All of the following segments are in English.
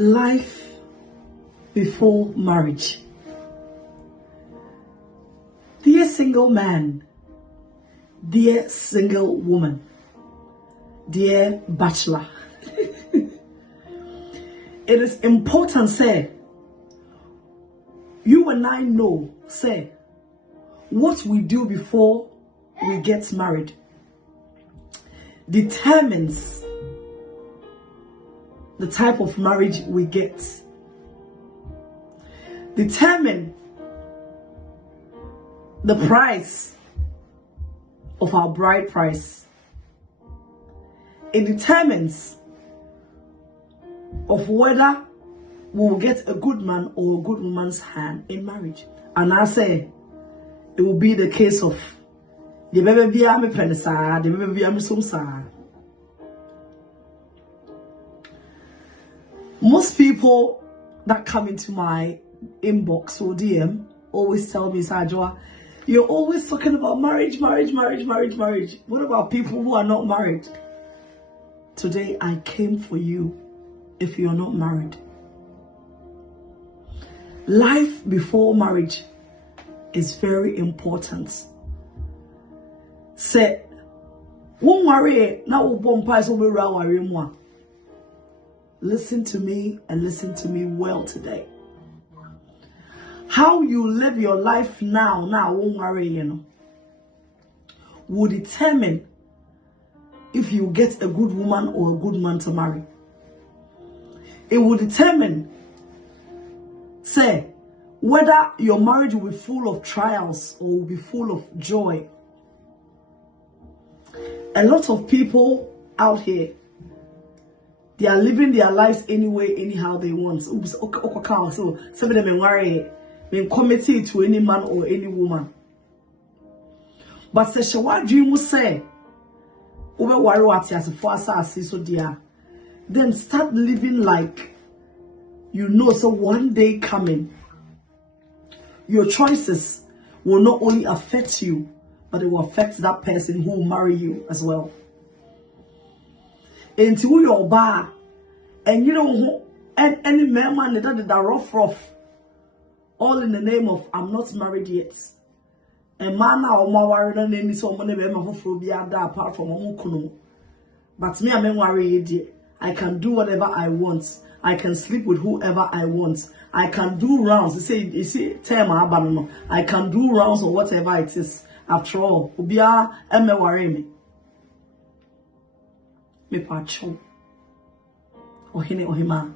Life before marriage. Dear single man, dear single woman, dear bachelor, it is important, say, you and I know, say, what we do before we get married determines the type of marriage we get. Determine the price of our bride price. It determines of whether we will get a good man or a good woman's hand in marriage. And I say it will be the case of the baby be a penisa, the baby be a sumsa. Most people that come into my inbox or DM always tell me, Sajwa, you're always talking about marriage. What about people who are not married? Today I came for you if you're not married. Life before marriage is very important. Say, won't worry, now we'll listen to me and listen to me well today. How you live your life now, won't worry, will determine if you get a good woman or a good man to marry. It will determine, say, whether your marriage will be full of trials or will be full of joy. A lot of people out here, they are living their lives anyway, anyhow they want. So some of them worry, being committed to any man or any woman. But say, what dream will say, over worry what as far as so dear. Then start living like you know. So one day coming, your choices will not only affect you, but it will affect that person who will marry you as well. Into your bar, and you know, and any man that rough, all in the name of I'm not married yet. And man now my worried and any so money be my phobia apart from Omukuno. But me, I'm worried. I can do whatever I want. I can sleep with whoever I want. I can do rounds. You see, I can do rounds or whatever it is. After all, ubia eme worry me. Me pacho. Ohine ohima.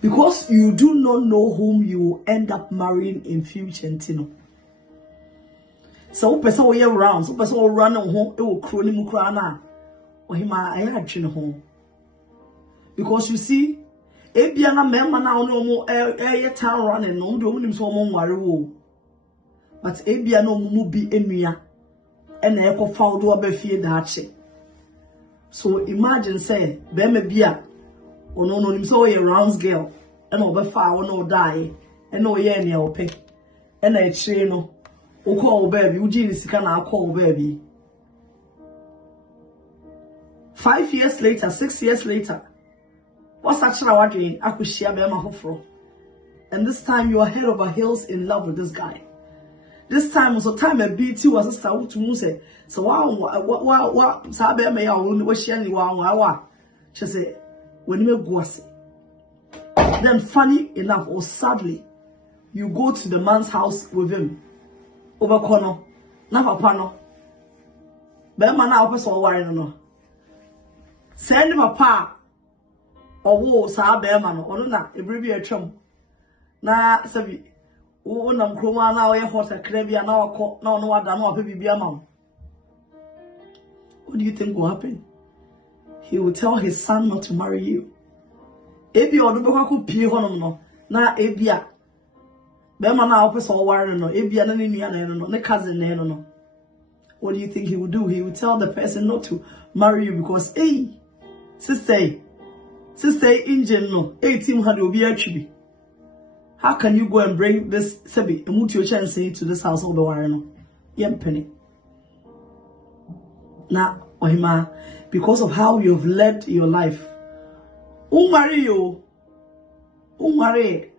Because you do not know whom you will end up marrying in future, Tino. So person will rounds, so person will run on home, it will crony mukrana. Ohima, I had chin home. Because you see, Ebiana member now no more air town running, no do so more worry. But Ebiano mumu be emia, and echo foul do a fear that. So imagine say, Beme Bia, or no, so a rounds girl, and over far no die, and no yen your pay, and a train, or call baby, Eugene can call baby. 5 years later, 6 years later, what's actually what doing? I could share Bema Hofro. And this time you are head over heels in love with this guy. This time was a time a BT was a star to muse. So what Sabe may own was sharing one. She said, when you go see. Then funny enough, or sadly, you go to the man's house with him. Over corner, not a panel. Bema now person worrying no. Send him a pa or wo Sabe man or not a baby a chum. Na sabi. Oh, no, Chroma now a hot a crabby and now no, I don't know a baby mom. What do you think will happen? He will tell his son not to marry you. Ebi or the book pee on no, na Ebia. Bema now person or warren no, Ebia and no, no cousin no. What do you think he will do? He will tell the person not to marry you because, hey, sister, engine no, 1800 will be actually. How can you go and bring this Sebi Emutio chance to this house all the while? Yem penny. Now, Ohima, because of how you have led your life, who marry you? Umare.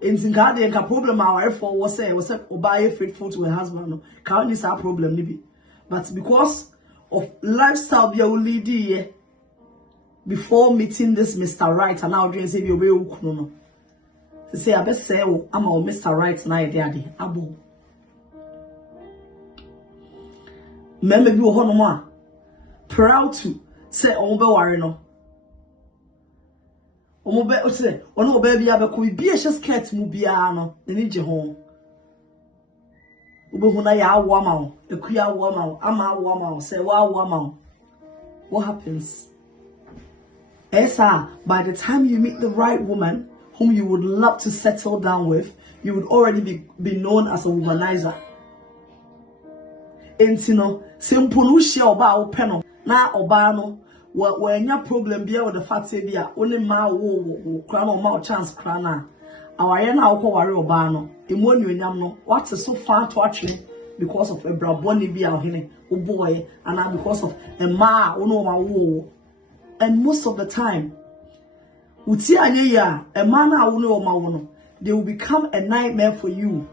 In Zinkade and problem our for was obey faithful to her husband. No, can't is our problem, maybe. But because of lifestyle, be only before meeting this Mr. Right, and now doing say you will no. To say I best say I'm our Mr. Right now, daddy. Abo. Remember you honor proud to say on be worry no. Omobe ose ono oba bia be ko bia hye skirt mu bia no ne je ho obehu na ya awo ama wo ekuya awo ama wo ama awo ama wo say wa awo ama wo. What happens? Esa, by the time you meet the right woman whom you would love to settle down with, you would already be known as a womanizer. Entino simple no share oba wo pe no na oba no when your problem be with the fact say be only ma wo kra no ma chance kra na awaye na wo worry oba no emu anuonyam no what is so far to atwe because of a braboni be ahene wo boy and because of a ma wo ma wo. And most of the time uti anye ya a ma na wo no ma wo no, they will become a nightmare for you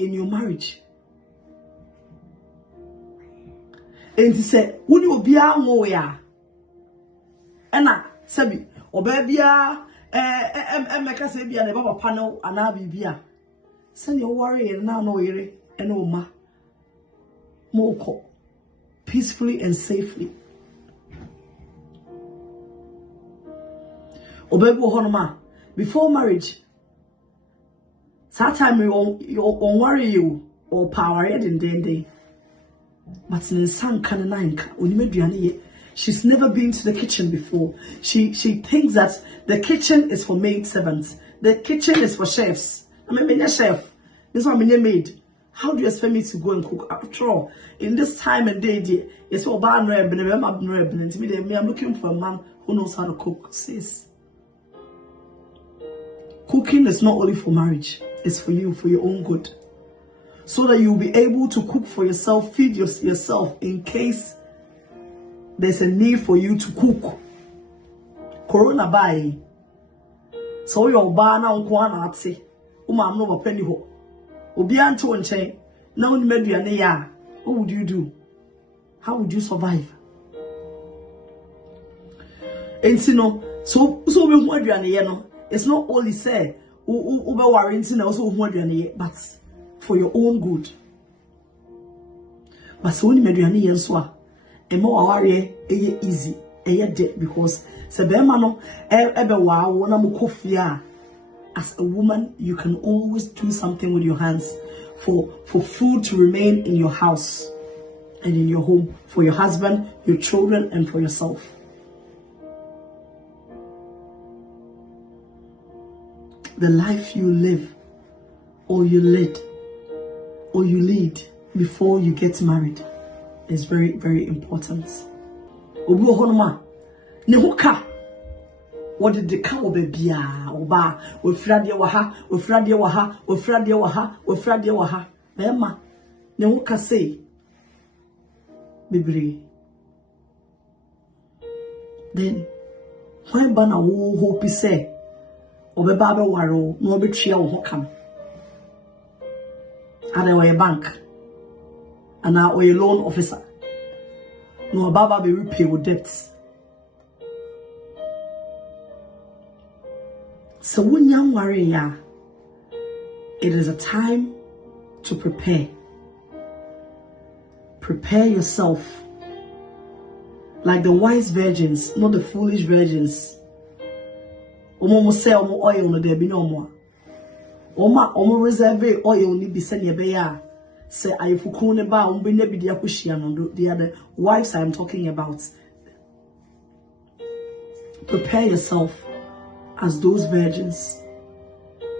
in your marriage. And he said woni obi anwo ya ena sabi oba bia emeka se bia na baba panel ana bibia se ne worry na no yere ena o ma moko peacefully and safely. Oba bi ho no ma before marriage that time you on worry you or power den but in san kan na nka onimaduane ye. She's never been to the kitchen before. She thinks that the kitchen is for maid servants. The kitchen is for chefs. I'm a chef. This one I'm a maid. How do you expect me to go and cook? After all, in this time and day, it's all bad. I'm looking for a man who knows how to cook. Sis, cooking is not only for marriage. It's for you, for your own good, so that you'll be able to cook for yourself, feed yourself in case there's a need for you to cook. Corona by. So your bar now kwana ate. Uma no penny ho. Obi anto nchen. Now you made your ya. What would you do? How would you survive? And so we want you no. It's not only say ube warranty also want you but for your own good. But so when you made your so emo aware easy de because se be ma no ebe wa wo na mukofia. As a woman you can always do something with your hands for food to remain in your house and in your home, for your husband, your children, and for yourself. The life you live or you lead before you get married is very, very important. Obi ohonoma ne hoka what did the cow be oba we frade wa ha we frade wa ha we frade wa ha we frade wa ha bema ne hoka say bebre then when bana wo hope say obeba be waro no obetria wo hoka ada we bank and now a loan officer no baba be repay with debts. So when young warrior, it is a time to prepare. Prepare yourself like the wise virgins, not the foolish virgins. Omo say omo oil no there be no more. Omo reserve oil ni be send ye say ayefukun ne ba omo be nya bi dia kohia no the other wives I am talking about. Prepare yourself as those virgins.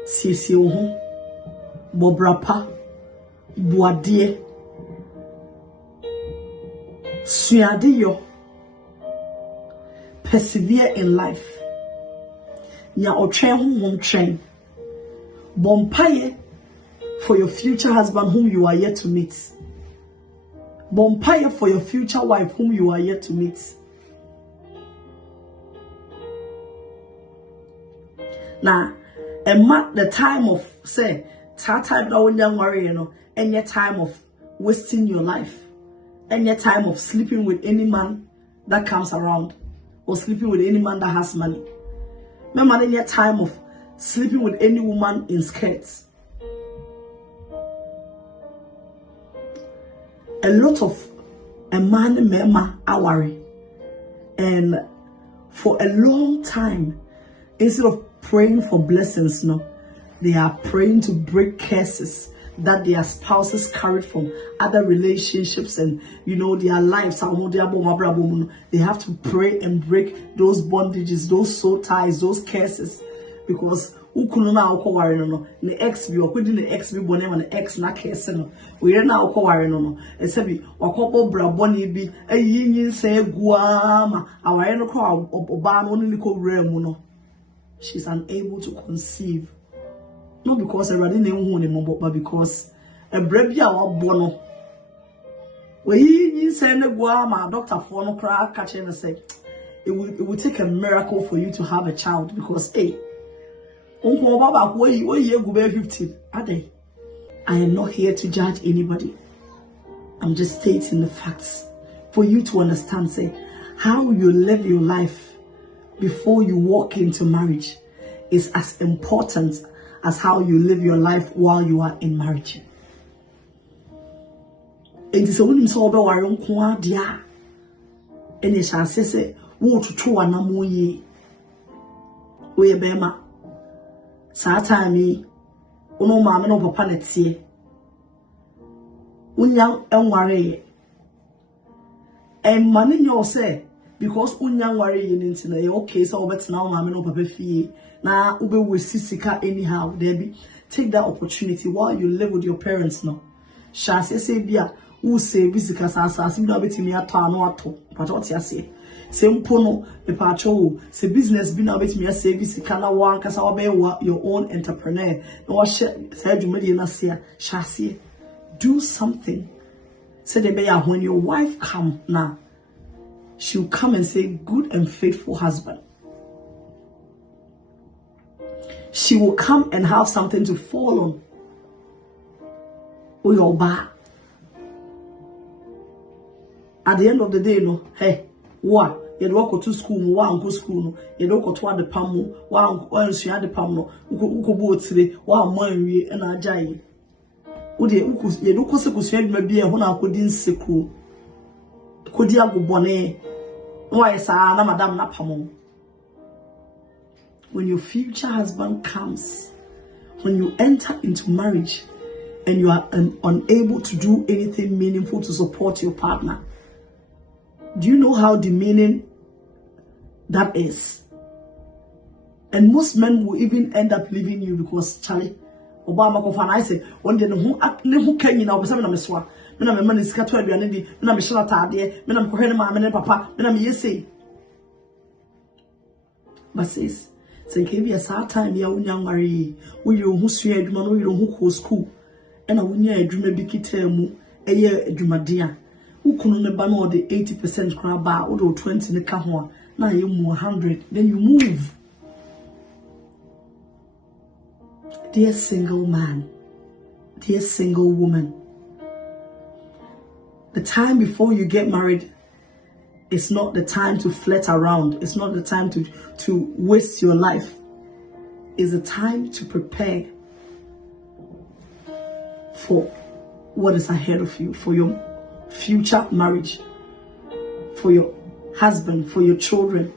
Siesie wo ho bobrapa buade suade yo. Persevere in life. Nya otwen honhom twen. Bompaye for your future husband whom you are yet to meet. Bompaye for your future wife whom you are yet to meet. Now, the time of say, time that when you're worry, and your time of wasting your life, and your time of sleeping with any man that comes around, or sleeping with any man that has money. Remember, in your time of sleeping with any woman in skirts. A lot of a man and mema are worry, and for a long time, instead of praying for blessings, they are praying to break curses that their spouses carried from other relationships, and their lives. They have to pray and break those bondages, those soul ties, those curses, because the ex be or the ex be born and the ex na curse no. We are now no. Esebi wakopo braboni bi yin say guama aware no ko oba no ni ko rem no. She's unable to conceive. Not because already but because a baby our bono. We say no guama doctor for no cry catching and say it will take a miracle for you to have a child, because I am not here to judge anybody. I'm just stating the facts for you to understand. Say how you live your life before you walk into marriage is as important as how you live your life while you are in marriage. It is a woman so over our own quadia. And it shall say, "Wo to true and amoye." We bema. Satani, uno mama no papa netie. Unyang enware. And money you say because unyang worry in okay, so bet now mama no papa fee. Na ube we sisika anyhow. Debbie, take that opportunity while you live with your parents now. Shall say bia who say bisika sasa si na betimi ato ano ato. But what you say? Sempono me pacho se business bi na betimi ase bisika na wan kasa wa be your own entrepreneur. No wa share say dwumadi na se shase. Do something. Say the bear when your wife come now, she'll come and say good and faithful husband. She will come and have something to fall on. Or your bar. At the end of the day, hey, what? You don't go to school, one go school, you don't go to the pamu, one she had the pamu, uko boat today, one money and a jay. You don't cause a question, maybe a hona couldn't seku. Could you go bonnet? Why, sir, Madame Napamo? When your future husband comes, when you enter into marriage and you are unable to do anything meaningful to support your partner, do you know how demeaning that is? And most men will even end up leaving you because Charlie Obama kofana I say one day who can you now person na meswa me na me man sika to aduane di me na me hye atade me na me kohwe ma me ne papa me na me yesi. But says can be a sad time ya unya mari wo ye hu sua adwuma no ye hu ko school e na unya adwuma bi kitaamu eye adwumade a ukunu ne ba no the 80% kra ba wo do 20 ne ka ho na ye mu 100, then you move. Dear single man, dear single woman, the time before you get married is not the time to flirt around. It's not the time to waste your life. It's the time to prepare for what is ahead of you, for your future marriage, for your husband, for your children,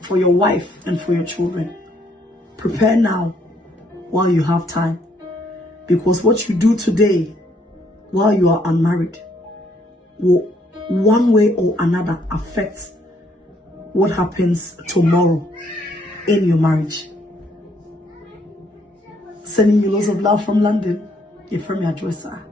for your wife, and for your children. Prepare now while you have time, because what you do today while you are unmarried will one way or another affect what happens tomorrow in your marriage. Sending you lots of love from London. You're from your dresser.